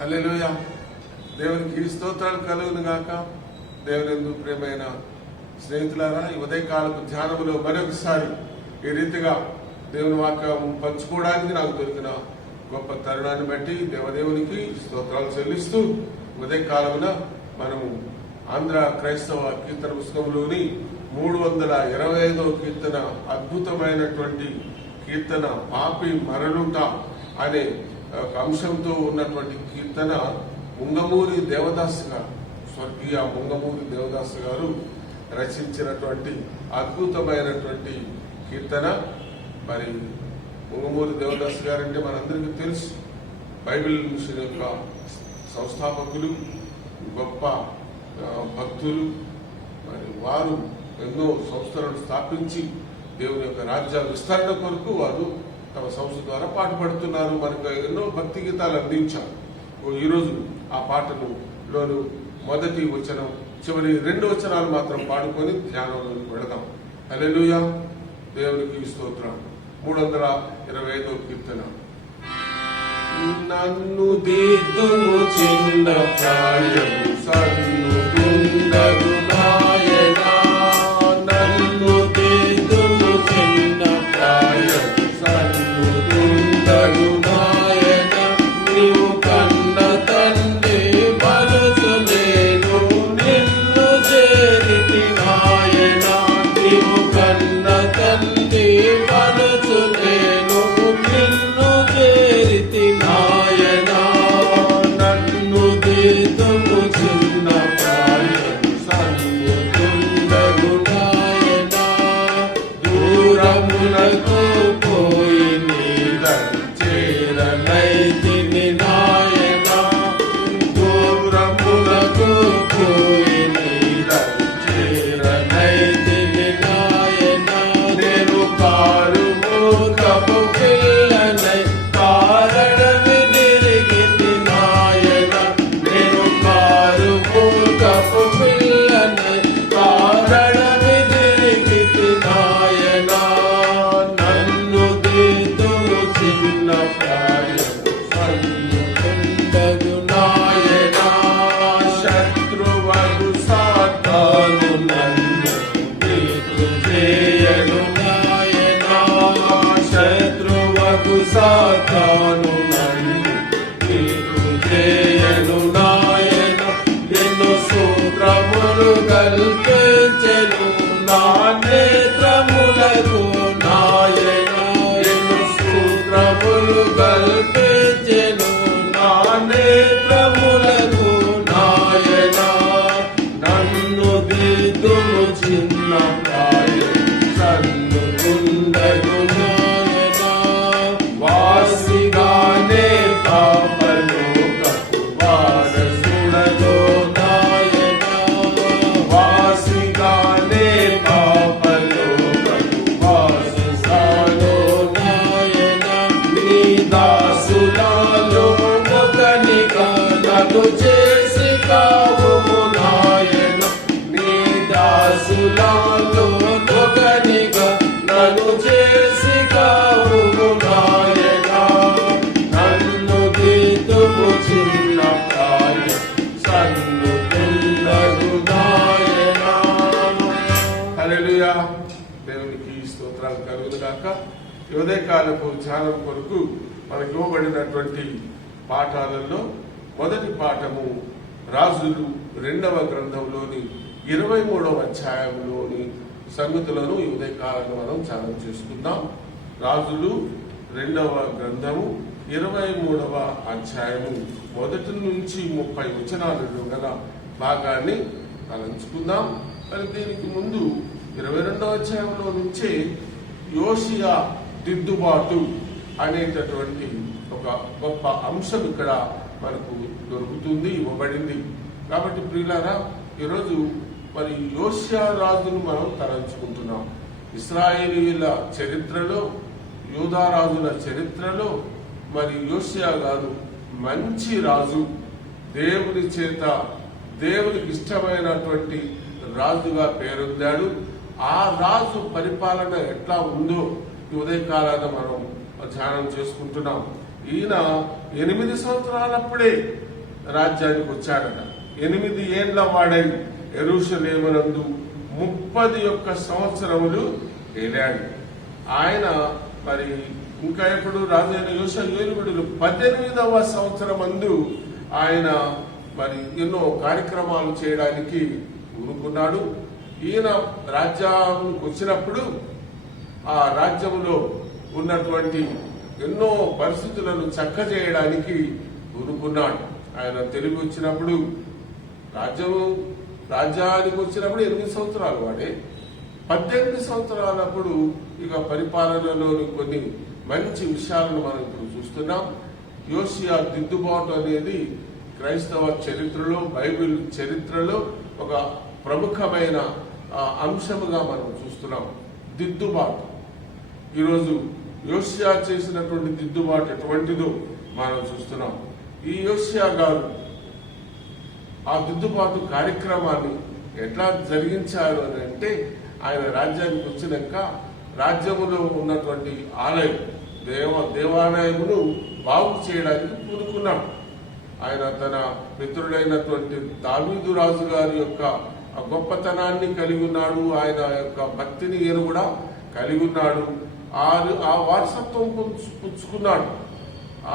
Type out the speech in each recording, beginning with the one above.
హల్లెలూయా. దేవునికి స్తోత్రాలు కలుగును గాక. దేవుని ప్రియమైన స్నేహితులారా, ఈ ఉదయకాలపు ధ్యానములో మరొకసారి ఈ రీతిగా దేవుని వాక్యం పంచుకోవడానికి నాకు దొరికిన గొప్ప తరుణాన్ని బట్టి దేవదేవునికి స్తోత్రాలు చెల్లిస్తూ ఉదయకాలమున మనము ఆంధ్ర క్రైస్తవ కీర్తన పుస్తకంలోని 325వ కీర్తన, అద్భుతమైనటువంటి కీర్తన, పాపి మరలుట అనే ఒక అంశంతో ఉన్నటువంటి కీర్తన ముంగమూరి దేవదాస్ గారు, స్వర్గీయ ముంగమూరి దేవదాస్ గారు రచించినటువంటి అద్భుతమైనటువంటి కీర్తన. మరి ముంగమూరి దేవదాస్ గారు అంటే మనందరికీ తెలుసు, బైబిల్ మిషన్ యొక్క సంస్థాపకులు, గొప్ప భక్తులు. మరి వారు ఎన్నో సంస్థలను స్థాపించి దేవుని యొక్క రాజ్య విస్తరణ కొరకు వారు తమ సంస్థ ద్వారా పాటుపడుతున్నారు. మనకు ఎన్నో భక్తి గీతాలు అందించారు. ఈరోజు ఆ పాటను లోను మొదటి వచనం, చివరి 2 వచనాలు మాత్రం పాడుకొని ధ్యానంలోకి వెళదాం. హల్లెలూయా. దేవునికి స్తోత్రం. 325వ కీర్తన. నన్ను దిద్దుము చిన్న ప్రాయము సన్నుతుండగు నాయనా, నన్ను దిద్దుము చిన్న ప్రాయము సన్నుతుండగు నాయనా, నీవు కన్న తండ్రి మనసు నేను నిన్ను చేరితి నాయనా, నీవు కన్న తండ్రి మనసు నేను నిన్ను చేరితి నాయనా, నన్ను దిద్దుము చిన్న ప్రాయము సన్నుతుండగు నాయనా, దూరములకు పోయి నీదను చేరనైతిని నాయనా, దూరములకు పోయి నీదను చేరనైతిని నాయనా, నేను కారు మూకపు పిల్లనై కారణమి తిరిగితి నాయనా, నేను కారు మూకపు పిల్లనై కారణమి తిరిగితి నాయనా, నన్ను దిద్దుము చిన్న ప్రాయము సన్నుతుండగు నాయనా, శత్రువగు సాతాను నన్ను నీకు చేయను నాయనా, శత్రువగు సాతాను నన్ను నీకు చేయను నాయనా, ఎన్నో సూత్రములు కల్పించెను నా నేత్రములకు నాయనా, ఎన్నో సూత్రములు కల్పించెను నా నేత్రములకు నాయనా, నన్ను దిద్దుము చిన్న ప్రాయము సన్నుతుండగు నాయనా, వాసిగానే పాపలోకపు వారసుడగో నాయనా, వాసిగానే పాపలోకపు వారసుడగో నాయనా, నీ దాసులలో ఒకనిగా నన్ను చేసి కావుము నాయనా, నీ దాసులలో ఒకనిగా నన్ను చేసి కావుము నాయనా, నన్ను దిద్దుము చిన్న ప్రాయము సన్నుతుండగు నాయనా. హల్లెలూయా. దేవునికి స్తోత్రాలు కలుగును గాక. ఈ ఉదయకాలపు ధ్యానం కొరకు మనకి ఇవ్వబడినటువంటి పాఠాలలో మొదటి పాఠము రాజులు 2వ గ్రంథంలోని 23వ అధ్యాయంలోని సంగతులను ఈ ఉదయకాలను మనం ధ్యానం చేసుకుందాం. రాజులు 2వ గ్రంథము 23వ అధ్యాయము 1 నుంచి 30 వచనాలు గల భాగాన్ని తలంచుకుందాం. మరి దీనికి ముందు 22వ అధ్యాయంలో నుంచే యోషియా దిద్దుబాటు అనేటటువంటి ఒక గొప్ప అంశం ఇక్కడ మనకు దొరుకుతుంది, ఇవ్వబడింది. కాబట్టి ప్రియులారా, ఈరోజు మరి యోషియా రాజును మనం తలంచుకుంటున్నాం. ఇశ్రాయేలీయుల చరిత్రలో, యూదా రాజుల చరిత్రలో మరి యోషియా గారు మంచి రాజు, దేవుని చేత దేవునికి ఇష్టమైనటువంటి రాజుగా పేరొందాడు. ఆ రాజు పరిపాలన ఎట్లా ఉందో ఈ ఉదయకాలాన మనం ధ్యానం చేసుకుంటున్నాం. ఈయన 8 సంవత్సరాలప్పుడే రాజ్యానికి వచ్చాడట. 8 ఏండ్ల వాడై యెరూషలేమునందు 31 సంవత్సరములు ఏలాడు. ఆయన మరి ఇంకా ఎప్పుడు రాజైన యోషీయులు 18వ సంవత్సరమందు ఆయన మరి ఎన్నో కార్యక్రమాలు చేయడానికి ఊరుకున్నాడు. ఈయన రాజ్యానికి వచ్చినప్పుడు ఆ రాజ్యంలో ఉన్నటువంటి ఎన్నో పరిస్థితులను చక్కజేయడానికి ఊరుకున్నాడు. ఆయన తెలివి వచ్చినప్పుడు రాజ్యానికి వచ్చినప్పుడు 8 సంవత్సరాలు వాడే. 18 సంవత్సరాలప్పుడు ఇక పరిపాలనలోని కొన్ని మంచి విషయాలను మనం ఇప్పుడు చూస్తున్నాం. యోషియా దిద్దుబాటు అనేది క్రైస్తవ చరిత్రలో, బైబిల్ చరిత్రలో ఒక ప్రముఖమైన అంశముగా మనం చూస్తున్నాం. దిద్దుబాటు. ఈరోజు యోషియా చేసినటువంటి దిద్దుబాటు ఎటువంటిదో మనం చూస్తున్నాం. ఈ యోషియా గారు ఆ దిద్దుబాటు కార్యక్రమాన్ని ఎట్లా జరిగించారు అని అంటే, ఆయన రాజ్యానికి వచ్చినాక రాజ్యములో ఉన్నటువంటి దేవాలయమును బాగు చేయడానికి పూనుకున్నాడు. ఆయన తన మిత్రుడైనటువంటి దావీదు రాజు గారి యొక్క గొప్పతనాన్ని కలిగి ఉన్నాడు. ఆయన యొక్క భక్తిని ఈయన కూడా కలిగి ఉన్నాడు. ఆ వారసత్వం పుచ్చుకున్నాడు.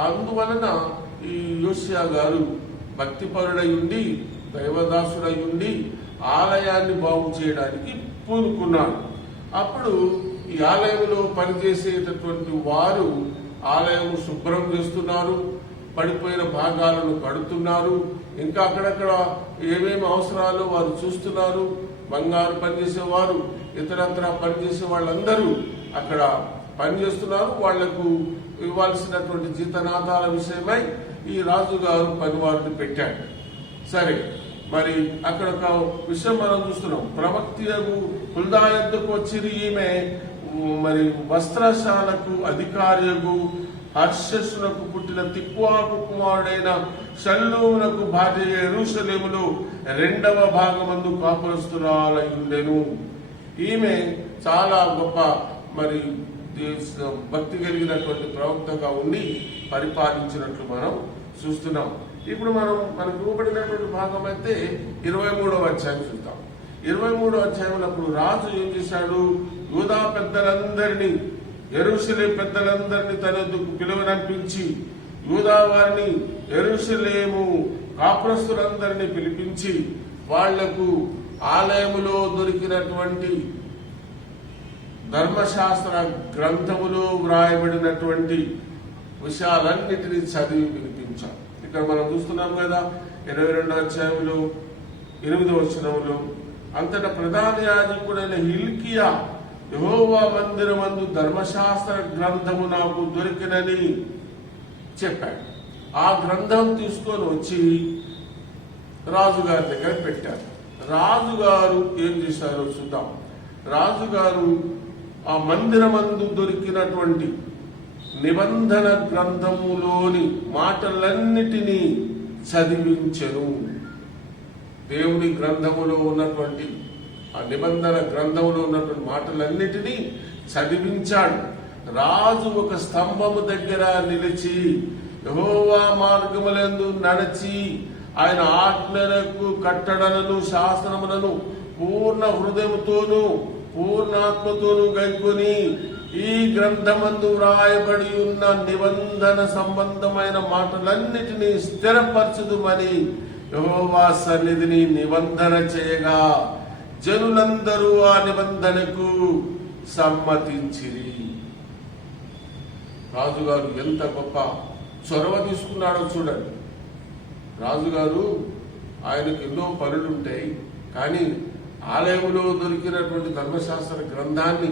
అందువలన ఈ యోషియా గారు భక్తిపరుడై ఉండి, దైవదాసుడై ఉండి ఆలయాన్ని బాగు చేయడానికి పూనుకున్నాడు. అప్పుడు ఈ ఆలయంలో పనిచేసేటటువంటి వారు ఆలయం శుభ్రం చేస్తున్నారు, పడిపోయిన భాగాలను కడుతున్నారు, ఇంకా అక్కడక్కడ ఏమేమి అవసరాలు వారు చూస్తున్నారు. బంగారు పనిచేసేవారు, ఇతరత్ర పనిచేసే వాళ్ళందరూ అక్కడ పనిచేస్తున్నారు. వాళ్లకు ఇవ్వాల్సినటువంటి జీతనాదాల విషయమై ఈ రాజుగారు పనివారిని పెట్టాడు. సరే, మరి అక్కడ ఒక విషయం మనం చూస్తున్నాం. ప్రవక్తయగు హుల్దా యొద్దకు వచ్చిరి. ఈమె మరి వస్త్రశాలకు అధికారియగు హర్షసునకు పుట్టిన తిక్వాకు కుమారుడైన షల్లూమునకు భార్య యెరూషలేములో 2వ భాగమందు కాపురస్తురాలై ఉండెను. ఈమె చాలా గొప్ప మరి భక్తి కలిగినటువంటి ప్రవక్తగా ఉండి పరిపాలించినట్లు మనం చూస్తున్నాం. ఇప్పుడు మనకు ఇవ్వబడినటువంటి భాగం అయితే 23వ అధ్యాయం చూద్దాం. 23వ అధ్యాయంలో అప్పుడు రాజు ఏం చేశాడు? యూదా పెద్దలందరినీ, యెరూషలేం పెద్దలందరినీ తన ఎద్దుకు పిలువనంపించి, యూదా వారిని, యెరూషలేము కాపురస్తులందరినీ పిలిపించి వాళ్లకు ఆలయములో దొరికినటువంటి ధర్మశాస్త్ర గ్రంథములో వ్రాయబడినటువంటి విషయాలన్నిటినీ చదివి వినిపించారు. ఇక్కడ మనం చూస్తున్నాం కదా, 22వ అధ్యాయంలో 8వ వచనంలో, అంతటా ప్రధాన యాజకుడైన హిల్కియా యెహోవా మందిరమందు ధర్మశాస్త్ర గ్రంథము నాకు దొరికినని చెప్పాడు. ఆ గ్రంథం తీసుకొని వచ్చి రాజుగారి దగ్గర పెట్టారు. రాజుగారు ఏం చేశారో చూద్దాం. రాజుగారు ఆ మందిరమందు దొరికినటువంటి నిబంధన గ్రంథములోని మాటలన్నిటినీ చదివించెను. దేవుని గ్రంథములో ఉన్నటువంటి ఆ నిబంధన గ్రంథములో ఉన్నటువంటి మాటలన్నిటినీ చదివించాడు. రాజు ఒక స్తంభము దగ్గర నిలిచి యెహోవా మార్గములందు నడిచి ఆయన ఆజ్ఞలకు, కట్టడలను, శాసనములను పూర్ణ హృదయముతోనూ పూర్ణాత్మతోనూ గైకొని ఈ గ్రంథమందు వ్రాయబడి ఉన్న నిబంధన సంబంధమైన మాటలన్నిటినీ స్థిరపరచుదుమని యెహోవా సన్నిధిని నిబంధన చేయగా జనులందరూ ఆ నిబంధనకు సమ్మతించిరి. రాజుగారు ఎంత గొప్ప చొరవ తీసుకున్నాడో చూడండి. రాజుగారు ఆయనకు ఎన్నో పనులుంటాయి, కానీ ఆలయంలో దొరికినటువంటి ధర్మశాస్త్ర గ్రంథాన్ని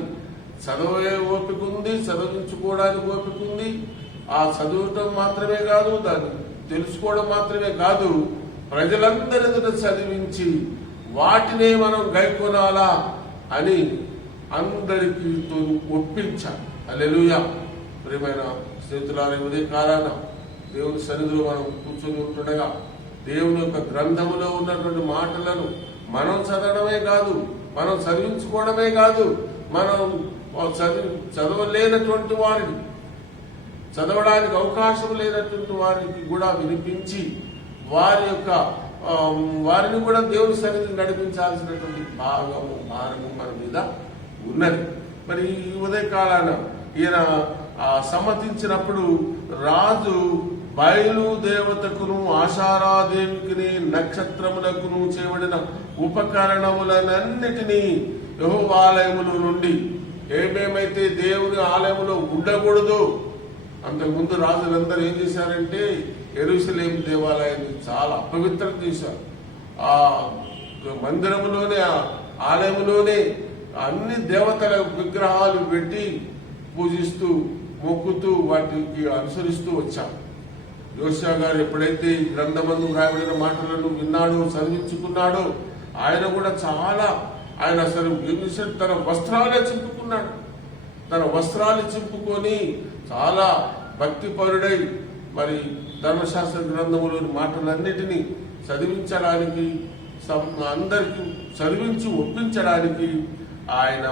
చదవే ఓపిక ఉంది, చదివించుకోవడానికి ఓపిక ఉంది. ఆ చదవటం మాత్రమే కాదు, దాన్ని తెలుసుకోవడం మాత్రమే కాదు, ప్రజలందరి ఎదుట చదివించి వాటినే మనం గైకొనాలా అని అందరికీ ఒప్పించాలి. హల్లెలూయా. ప్రియమైన స్నేహితులారా, ఉదయ కాలాన దేవుని సన్నిధిలో మనం కూర్చొని ఉంటుండగా దేవుని యొక్క గ్రంథములో ఉన్నటువంటి మాటలను మనం చదవడమే కాదు, మనం చదివించుకోవడమే కాదు, మనం చదవలేనటువంటి వారిని, చదవడానికి అవకాశం లేనటువంటి వారికి కూడా వినిపించి వారిని కూడా దేవుని సన్నిధిని నడిపించాల్సినటువంటి భారము మన మీద ఉన్నది. మరి ఈ ఉదయకాలాన ఈయన సమ్మతించినప్పుడు రాజు బయలు దేవతకును ఆషారాదేవికిని నక్షత్రములకును చేయబడిన ఉపకరణములనన్నిటినీ యెహోవా ఆలయముల నుండి ఏమేమైతే దేవుని ఆలయములో ఉండకూడదు, అంతకుముందు రాజులందరూ ఏం చేశారంటే యెరూషలేము దేవాలయాన్ని చాలా అపవిత్రం చేశారు. ఆ మందిరములోనే ఆలయములోనే అన్ని దేవతల విగ్రహాలు పెట్టి పూజిస్తూ మొక్కుతూ వాటికి అనుసరిస్తూ వచ్చారు. యోషియా గారు ఎప్పుడైతే ఈ గ్రంథమందు రాయబడిన మాటలను విన్నాడో చదివించుకున్నాడో ఆయన కూడా ఆయన అసలు తన వస్త్రాలే చింపుకున్నాడు. తన వస్త్రాలు చింపుకొని చాలా భక్తిపరుడై మరి ధర్మశాస్త్ర గ్రంథములోని మాటలన్నిటినీ చదివించడానికి అందరికీ చదివించి ఒప్పించడానికి ఆయన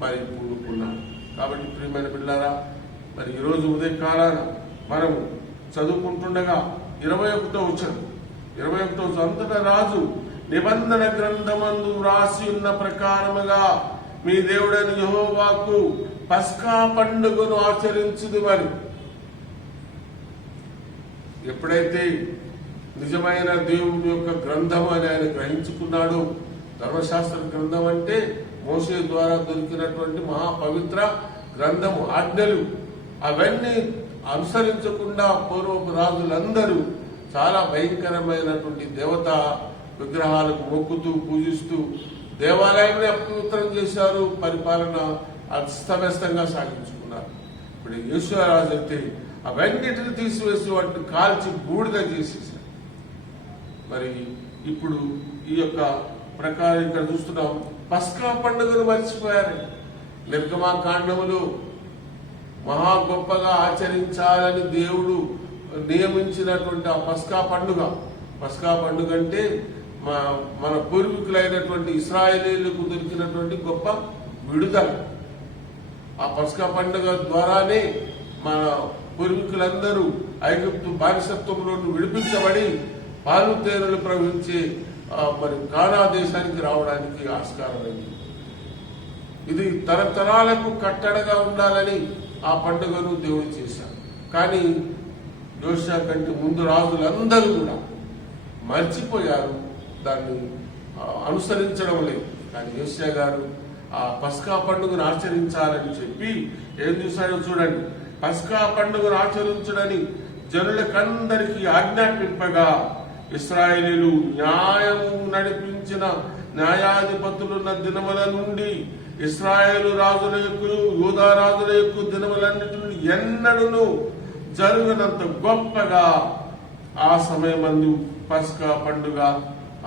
మరి పూనుకున్నాడు. కాబట్టి ప్రియమైన పిల్లారా, మరి ఈరోజు ఉదయకాలాన మనము చదువుకుంటుండగా 21వ వచనం అంతటా రాజు నిబంధన గ్రంథమందు వ్రాసి ఉన్న ప్రకారముగా మీ దేవుడైన యెహోవాకు పస్కా పండుగను ఆచరించుదుమని. ఎప్పుడైతే నిజమైన దేవుని యొక్క గ్రంథం అని ఆయన గ్రహించుకున్నాడు, ధర్మశాస్త్ర గ్రంథం అంటే మోషే ద్వారా దొరికినటువంటి మహాపవిత్ర గ్రంథము, ఆజ్ఞలు, అవన్నీ అనుసరించకుండా పూర్వపు రాజులందరూ చాలా భయంకరమైనటువంటి దేవత విగ్రహాలకు మొక్కుతూ పూజిస్తూ దేవాలయాన్ని అపవిత్రం చేశారు. పరిపాలన అస్తవ్యస్తంగా సాగించుకున్నారు. ఇప్పుడు యోషియా రాజు అయితే అవన్నిటిని తీసివేసి వాటిని కాల్చి బూడిద చేసేసారు. మరి ఇప్పుడు ఈ యొక్క ప్రకారం ఇక్కడ చూస్తున్నాం, పస్కా పండుగను మర్చిపోయారు. నిర్గమాకాండములో మహా గొప్పగా ఆచరించాలని దేవుడు నియమించినటువంటి ఆ పస్కా పండుగ అంటే మన పూర్వీకులైనటువంటి ఇశ్రాయేలీయులకు దొరికినటువంటి గొప్ప విడుదల. ఆ పస్కా పండుగ ద్వారానే మన పూర్వీకులందరూ ఐగుప్తు బానిసత్వంలో విడిపించబడి పాలు తేనెలు ప్రవహించే మరి కానా దేశానికి రావడానికి ఆస్కారమైంది. ఇది తరతరాలకు కట్టడగా ఉండాలని ఆ పండుగను దేవుడు చేశారు. కానీ యోషియా కంటే ముందు రాజులందరూ కూడా మర్చిపోయారు, దాన్ని అనుసరించడం లేదు. కానీ యోషియా గారు ఆ పస్కా పండుగను ఆచరించాలని చెప్పి ఏం చూశాడో చూడండి. పస్కా పండుగను ఆచరించడని జనులకందరికీ ఆజ్ఞాపింపగా ఇశ్రాయేలీయులు న్యాయము నడిపించిన న్యాయాధిపతులున్న దినముల నుండి ఇశ్రాయేలు రాజుల యొక్క యూదా రాజుల యొక్క దినములన్నిటి నుండి ఎన్నడూను జరుగునంత గొప్పగా ఆ సమయమందు పస్కా పండుగ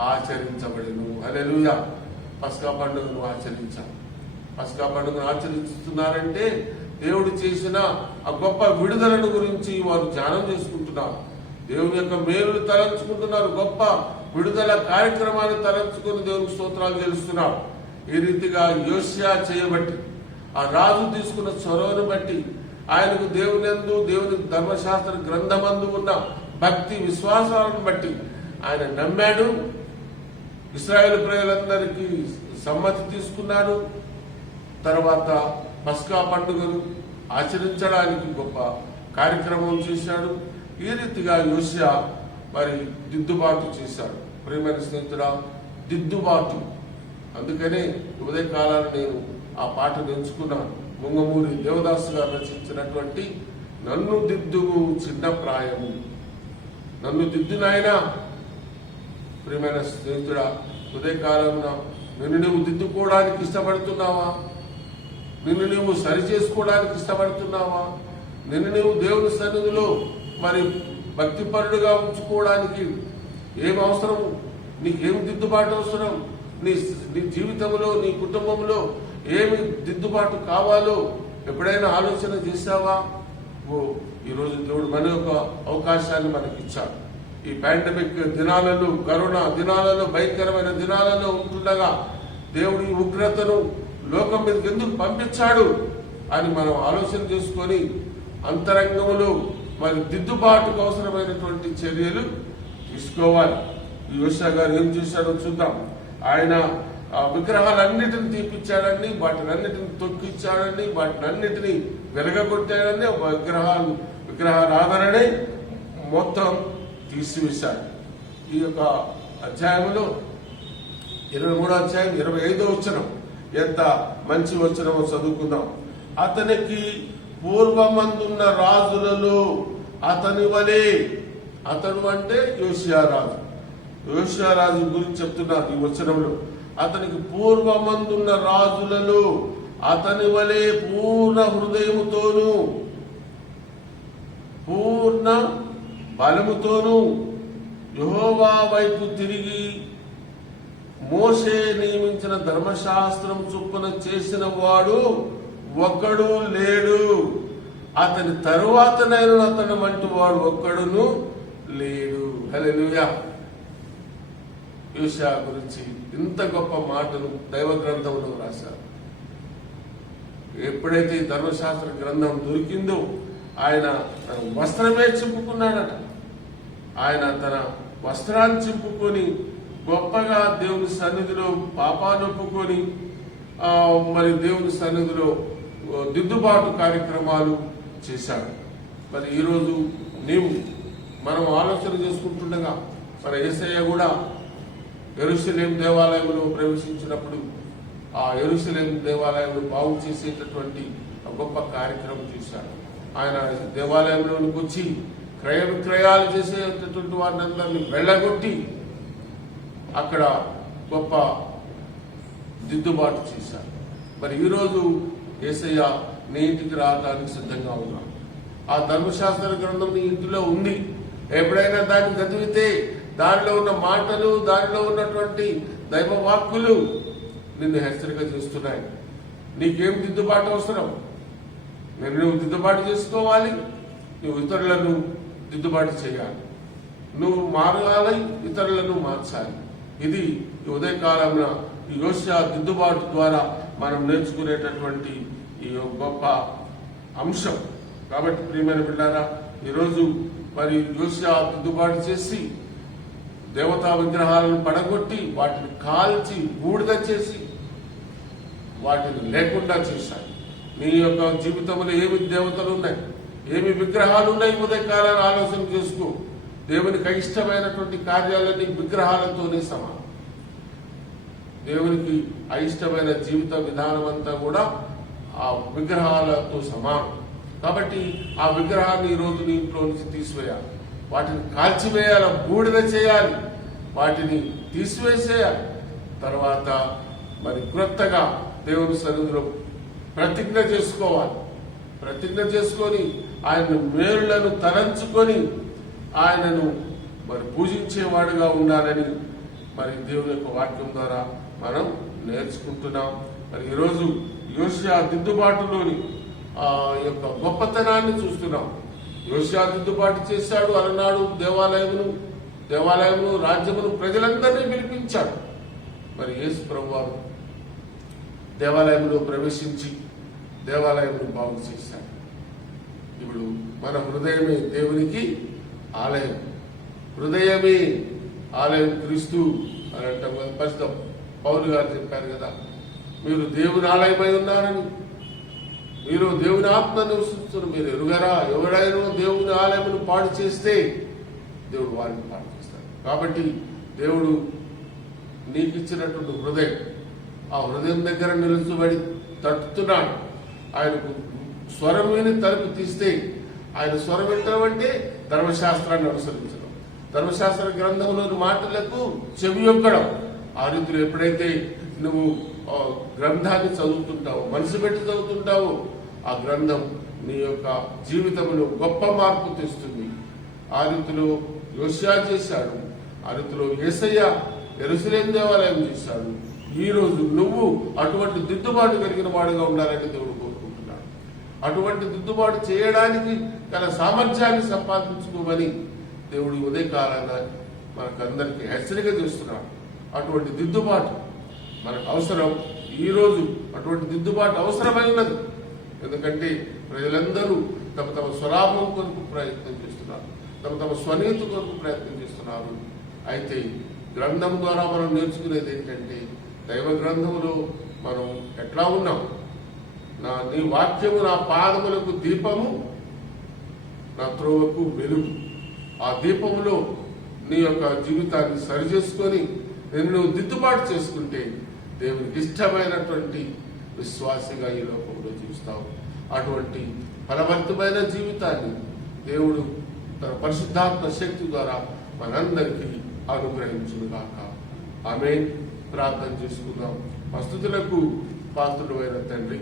ఆచరించబడెను. హల్లెలూయా. పస్కా పండుగను ఆచరించాం. పస్కా పండుగను ఆచరిస్తున్నారంటే దేవుడు చేసిన ఆ గొప్ప విడుదలను గురించి వారు ధ్యానం చేసుకుంటున్నారు. దేవుని యొక్క మేలును తలంచుకుంటున్నారు. గొప్ప విడుదల కార్యక్రమాన్ని తలంచుకుని దేవునికి స్తోత్రాలు తెలుస్తున్నారు. ఈ రీతిగా యోషియా చేయబట్టి, ఆ రాజు తీసుకున్న చొరవను బట్టి, ఆయనకు దేవునందు దేవుని ధర్మశాస్త్ర గ్రంథమందు ఉన్న భక్తి విశ్వాసాలను బట్టి ఆయన నమ్మాడు. ఇశ్రాయేలు ప్రజలందరికీ సమ్మతి తీసుకున్నాడు. తర్వాత పస్కా పండుగను ఆచరించడానికి గొప్ప కార్యక్రమం చేశాడు. ఈ రీతిగా యోషియా మరి దిద్దుబాటు చేశాడు. ప్రియమైన స్నేహితుడా, దిద్దుబాటు. అందుకనే ఉదయకాలాన్ని నేను ఆ పాటను ఎంచుకున్నాను. ముంగమూరి దేవదాసు గారు రచించినటువంటి నన్ను దిద్దువు చిన్న ప్రాయము, నన్ను దిద్దునైనా. ప్రియమైన స్నేహితుడా, ఉదయకాలంలో నిన్ను నువ్వు దిద్దుకోవడానికి ఇష్టపడుతున్నావా? నిన్ను నువ్వు సరి చేసుకోవడానికి ఇష్టపడుతున్నావా? నిన్ను నువ్వు దేవుని సన్నిధిలో మరి భక్తిపరుడుగా ఉంచుకోవడానికి ఏం అవసరం? నీకేమి దిద్దుబాటు అవసరం? నీ జీవితంలో, నీ కుటుంబంలో ఏమి దిద్దుబాటు కావాలో ఎప్పుడైనా ఆలోచన చేశావా? ఈరోజు దేవుడు మన యొక్క అవకాశాన్ని మనకి ఇచ్చాడు. ఈ పాండమిక్ దినాలలో, కరోనా దినాలలో, భయంకరమైన దినాలలో ఉంటుండగా దేవుడి ఉగ్రతను లోకం మీదకి ఎందుకు పంపించాడు అని మనం ఆలోచన చేసుకొని అంతరంగంలో మరి దిద్దుబాటుకు అవసరమైనటువంటి చర్యలు తీసుకోవాలి. ఈ యోషియా గారు ఏం చేశాడో చూద్దాం. ఆయన ఆ విగ్రహాలన్నిటిని తీపిచ్చాడండి, వాటినన్నిటిని తొక్కిచ్చాడండి, వాటినన్నిటిని వెలగగొట్టాడండి. విగ్రహారాధనని మొత్తం తీసివేశాడు. ఈ యొక్క అధ్యాయంలో 23వ అధ్యాయం 25వ వచనం ఎంత మంచి వచనమో చదువుకుందాం. అతనికి పూర్వమందున్న రాజులలో అతని వలె, అతను అంటే యోషియా రాజు, యోషియా రాజు గురించి చెప్తున్నారు ఈ వచనంలో. అతనికి పూర్వమందున్న రాజులలో అతని వలె పూర్ణ హృదయముతోనూ పూర్ణ బలముతోనూ యెహోవా వైపు తిరిగి మోషే నియమించిన ధర్మశాస్త్రం చొప్పున చేసిన వాడు ఒక్కడు లేడు. అతని తరువాతనైన అతను వంటి వాడు ఒక్కడును లేడు. హల్లెలూయా. యోషియా గురించి ఇంత గొప్ప మాటను దైవ గ్రంథంలో రాశారు. ఎప్పుడైతే ఈ ధర్మశాస్త్ర గ్రంథం దొరికిందో ఆయన తన వస్త్రమే చింపుకున్నాడట. ఆయన తన వస్త్రాన్ని చింపుకొని గొప్పగా దేవుని సన్నిధిలో పాపాన్ని ఒప్పుకొని మరి దేవుని సన్నిధిలో దిద్దుబాటు కార్యక్రమాలు చేశాడు. మరి ఈరోజు మనం ఆలోచన చేసుకుంటుండగా మన యేసయ్య కూడా యెరూషలేము దేవాలయంలో ప్రవేశించినప్పుడు ఆ యెరూషలేము దేవాలయంలో బాగు చేసేటటువంటి గొప్ప కార్యక్రమం చేశాడు. ఆయన దేవాలయంలోనికి వచ్చి క్రయ విక్రయాలు చేసేటటువంటి వారిని అందరినీ వెళ్ళగొట్టి అక్కడ గొప్ప దిద్దుబాటు చేశారు. మరి ఈరోజు యేసయ్య నీ ఇంటికి రావడానికి సిద్ధంగా ఉన్నాడు. ఆ ధర్మశాస్త్ర గ్రంథం నీ ఇంటిలో ఉంది. ఎప్పుడైనా దాన్ని చదివితే దానిలో ఉన్న మాటలు, దానిలో ఉన్నటువంటి దైవ వాక్కులు నిన్ను హెచ్చరిక చేస్తున్నాయి. నీకేం దిద్దుబాటు అవసరం? నువ్వు దిద్దుబాటు చేసుకోవాలి. నువ్వు ఇతరులను దిద్దుబాటు చేయాలి. నువ్వు మారాలి, ఇతరులను మార్చాలి. ఇది ఈ ఉదయకాలంలో ఈ యోషియా దిద్దుబాటు ద్వారా మనం నేర్చుకునేటటువంటి ఈ గొప్ప అంశం. కాబట్టి ప్రియమైన బిడ్డారా, ఈరోజు మరి యోషియా దిద్దుబాటు చేసి దేవతా విగ్రహాలను పడగొట్టి వాటిని కాల్చి బూడిద చేసి వాటిని లేకుండా చేశాడు. నీ యొక్క జీవితంలో ఏమి దేవతలు ఉన్నాయి, ఏమి విగ్రహాలు ఉన్నాయి? ఉదయకాలాన్ని ఆలోచన చేసుకో. దేవునికి అయిష్టమైనటువంటి కార్యాలన్నీ విగ్రహాలతోనే సమానం. దేవునికి అయిష్టమైన జీవిత విధానం అంతా కూడా ఆ విగ్రహాలతో సమానం. కాబట్టి ఆ విగ్రహాన్ని ఈరోజు నీ ఇంట్లో నుంచి తీసివేయాలి, వాటిని కాల్చివేయాలి, బూడిద చేయాలి, వాటిని తీసివేసేయాలి. తర్వాత మరి క్రొత్తగా దేవుని సన్నిధిలో ప్రతిజ్ఞ చేసుకోవాలి. ప్రతిజ్ఞ చేసుకొని ఆయన మేలులను తలంచుకొని ఆయనను మరి పూజించేవాడుగా ఉండాలని మరి దేవుని యొక్క వాక్యం ద్వారా మనం నేర్చుకుంటున్నాం. మరి ఈరోజు యోషియా దిద్దుబాటులోని ఆ యొక్క గొప్పతనాన్ని చూస్తున్నాం. యోషియా దిద్దుబాటు చేశాడు. అలనాడు దేవాలయమును రాజ్యమును ప్రజలందరినీ పిలిపించాడు. మరి యేసు ప్రభువారు దేవాలయంలో ప్రవేశించి దేవాలయమును బాగు చేశాడు. ఇప్పుడు మన హృదయమే దేవునికి ఆలయం. హృదయమే ఆలయం క్రీస్తు అని అంటాం కదా. పరిశుద్ధ పౌలు గారు చెప్పారు కదా, మీరు దేవుని ఆలయమై ఉన్నారని, మీరు దేవుని ఆత్మ నివసిస్తున్నారు, మీరు ఎరుగరా? ఎవడైనా దేవుని ఆలయమును పాడు చేస్తే దేవుడు వారిని పాడు చేస్తాడు. కాబట్టి దేవుడు నీకు ఇచ్చినటువంటి హృదయం, ఆ హృదయం దగ్గర నిలుచుబడి తట్టుతున్నాడు. ఆయనకు స్వరం విని తలుపు తీస్తే, ఆయన స్వరం వింటామంటే ధర్మశాస్త్రాన్ని అనుసరించడం, ధర్మశాస్త్ర గ్రంథంలోని మాటలకు చెవి యొక్కడం. ఆ రీతిలో ఎప్పుడైతే నువ్వు గ్రంథాన్ని చదువుతుంటావో, మనసు పెట్టి చదువుతుంటావో, ఆ గ్రంథం నీ యొక్క జీవితంలో గొప్ప మార్పు తెస్తుంది. ఆ రీతిలో యోషియా చేశాడు, ఆ రీతిలో యేసయ్య యెరూషలేము దేవాలయం చేశాడు. ఈ రోజు నువ్వు అటువంటి దిద్దుబాటు కలిగిన వాడుగా ఉండాలని దేవుడు కోరుకుంటున్నాడు. అటువంటి దిద్దుబాటు చేయడానికి గల సామర్థ్యాన్ని సంపాదించుకోమని దేవుడు ఉదయకాలంగా మనకందరికీ హెచ్చరిక చేస్తున్నాడు. అటువంటి దిద్దుబాటు మనకు అవసరం. ఈరోజు అటువంటి దిద్దుబాటు అవసరమైనది. ఎందుకంటే ప్రజలందరూ తమ స్వలాభం కొరకు ప్రయత్నం చేస్తున్నారు, తమ స్వనీతి కొరకు ప్రయత్నం చేస్తున్నారు. అయితే గ్రంథం ద్వారా మనం నేర్చుకునేది ఏంటంటే దైవ గ్రంథములో మనం ఎట్లా ఉన్నాం. నీ వాక్యము నా పాదములకు దీపము, నా త్రోవకు వెలుగు. ఆ దీపంలో నీ యొక్క జీవితాన్ని సరిచేసుకొని నిన్ను దిద్దుబాటు చేసుకుంటే దేవునికి ఇష్టమైనటువంటి విశ్వాసిగా ఈ లోకంలో జీవిస్తావు. అటువంటి ఫలవంతమైన జీవితాన్ని దేవుడు తన పరిశుద్ధాత్మ శక్తి ద్వారా మనందరికీ అనుగ్రహించుగాక. ఆమేన్. ప్రార్థన చేసుకుందాం. స్తుతులకు పాత్రుడు అయిన తండ్రి,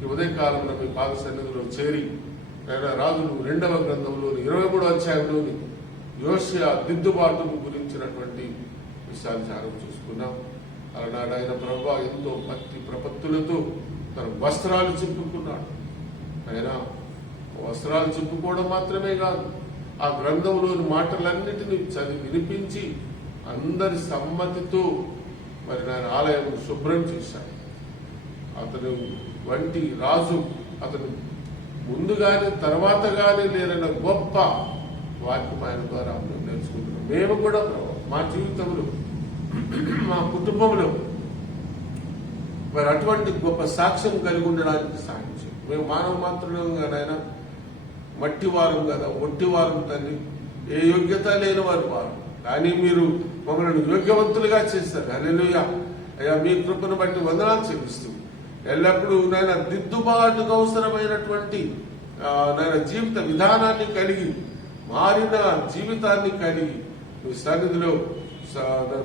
ఈ ఉదయకాలంలో మీ పాద సన్నిధిలో చేరి రాజులు 2వ గ్రంథంలోని 23వ అధ్యాయంలోని యోషియా దిద్దుబాటును గురించినటువంటి విషయాలు ధ్యానం చూసుకున్నాం. అలనాడు ఆయన ప్రభువా ఎంతో భక్తి ప్రపత్తులతో తన వస్త్రాలు చింపుకున్నాడు. ఆయన వస్త్రాలు చింపుకోవడం మాత్రమే కాదు, ఆ గ్రంథంలోని మాటలన్నిటినీ చదివి వినిపించి అందరి సమ్మతితో మరి ఆయన ఆలయం శుభ్రం చేశాడు. అతను వంటి రాజు అతను ముందుగానే తర్వాత గానే లేరన్న గొప్ప వాక్యం ఆయన ద్వారా మేము నేర్చుకుంటున్నాం. మేము కూడా మా జీవితంలో మా కుటుంబంలో మరి అటువంటి గొప్ప సాక్ష్యం కలిగి ఉండడానికి సాధించాం. మేము మానవ మాత్రమేనా, మట్టి వారం కదా, ఒట్టి వారం తండ్రి, ఏ యోగ్యత లేని వారు వారు, కానీ మీరు మమ్మల్ని యోగ్యవంతులుగా చేస్తారు. హల్లెలూయా. అయ్యా, మీ కృపను బట్టి వందనాలు చెల్లిస్తూ ఎల్లప్పుడూ నాయన దిద్దుబాటుకు అవసరమైనటువంటి నాయన జీవిత విధానాన్ని కలిగి, మారిన జీవితాన్ని కలిగి మీ సన్నిధిలో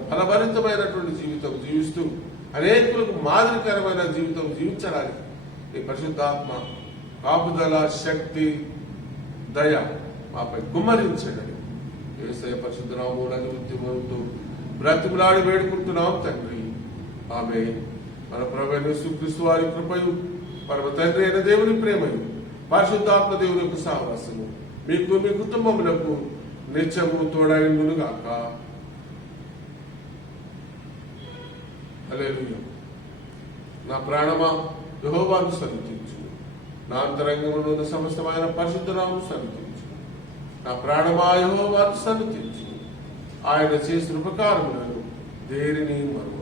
ఫలభరితమైనటువంటి జీవితం జీవిస్తూ అనేకులకు మాదిరికరమైన జీవితం జీవించడానికి నీ పరిశుద్ధాత్మ కాపుదల, శక్తి, దయ మాపై కుమ్మరించండి. యేసయ్య పరిశుద్ధ నామమున ఉద్యమంతో బ్రతిమలాడి వేడుకుంటున్నాం తండ్రి. ఆమేన్. మన ప్రభువైన యేసుక్రీస్తు వారి కృపయు, పరమ తండ్రి అయిన దేవుని ప్రేమయు, పరిశుద్ధాత్మ దేవుని యొక్క సహవాసము మీకు మీ కుటుంబములకు నిత్యము తోడైండునుగాక. హల్లెలూయా. నా ప్రాణమా యెహోవాను సన్నిధించు, నా అంతరంగమున సమస్తమైన పరిశుద్ధ నామమును సన్నిధించు. నా ప్రాణమా యెహోవాను సన్నిధించు, ఆయన చేసిన ఉపకారములను దేనిని మరువ